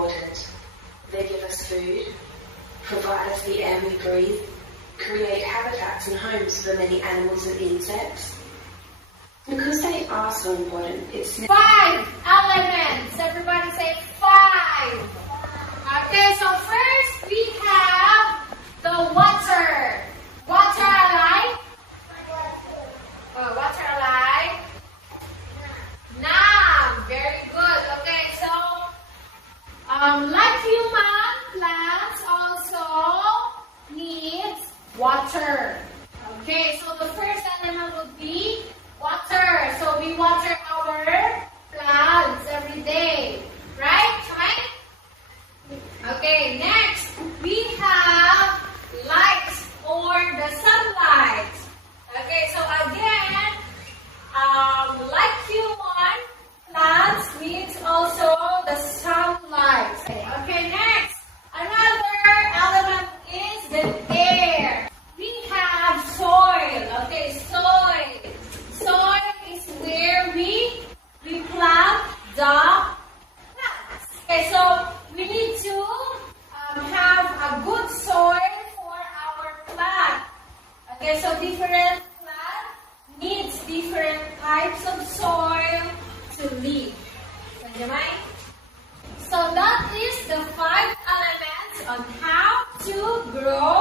important. They give us food, provide us the air we breathe, create habitats and homes for many animals and insects. Because they are so important, it's 5 elements. Everybody say 5. Okay, so first we have the water. Water alive? Water alive? Nam. Very good. Okay, so like human, plants also needs water. Okay, so the first element would be water. So we water our plants every day. Right? Right? Okay, next we have light or the sunlight. Okay, so again, like human, plants needs also the sunlight. Okay, next, another element is the air. We have soil. Okay, soil. Soil is where we plant the plants. Okay, so we need to have a good soil for our plant. Okay, so different plant needs different types of soil to live. So that is the 5 elements on how to grow